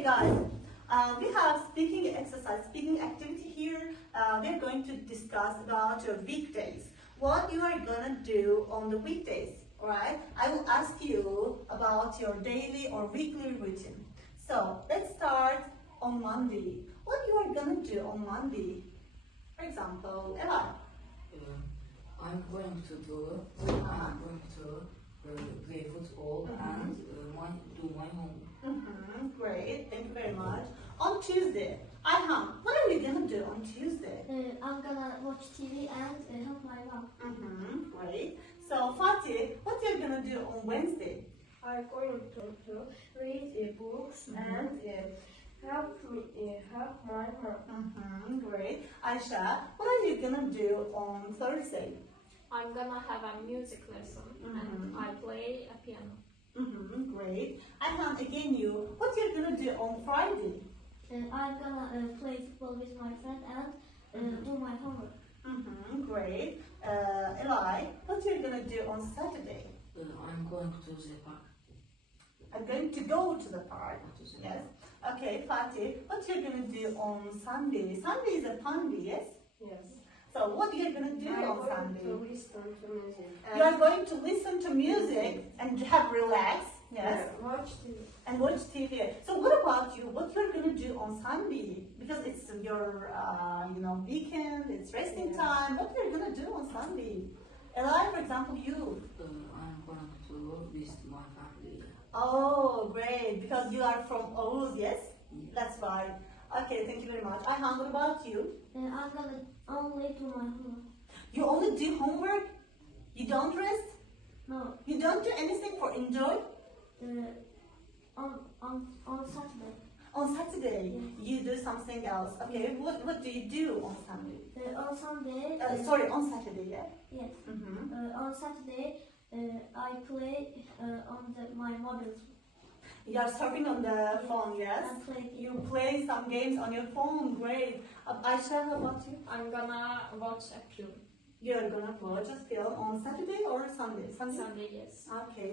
Okay, guys, we have speaking exercise, speaking activity here. We're going to discuss about your weekdays. What you are gonna do on the weekdays, alright? I will ask you about your daily or weekly routine. So let's start on Monday. What you are gonna do on Monday? For example, Ella. I'm going to play football and do my home. Great, thank you very much. On Tuesday, Ayhan, what are you gonna do on Tuesday? I'm gonna watch TV and help my mom. Great. So Fatih, what are you gonna do on Wednesday? I'm going to read books and help my mom. Great. Aisha, what are you gonna do on Thursday? I'm gonna have a music lesson and I play a piano. Great. Ayhan, again you, what are you gonna do on Friday? I'm gonna play football with my friend and do my homework. Great. Eli, what are you gonna do on Saturday? I'm going to the park. I'm going to go to the park. Yes. Okay, Fatih, what are you gonna do on Sunday? Sunday is a fun day, yes? Yes. So what are you gonna do on Sunday? To listen to music. You are going to listen to music and have relax, yes? Watch TV. And watch TV. So what about you? What you're gonna do on Sunday? Because it's your, weekend. It's resting time. What are you gonna do on Sunday? Eli, for example, you. I'm going to visit my family. Oh, great! Because you are from Oğuz, yes? That's right. Okay, thank you very much. Ayhan, what about you? I'm gonna only do my homework. You only do homework? You don't rest? No, You don't do anything for enjoy? on Saturday. On Saturday, you do something else. Okay, what do you do on Sunday? On Sunday. On Saturday, yeah? Yes. On Saturday, I play on my mobile. You are surfing on the phone, yes? And play You play some games on your phone, great. Aisha, how about you? I'm gonna watch a film. You're gonna watch a film on Saturday or Sunday? Sunday, yes. Okay.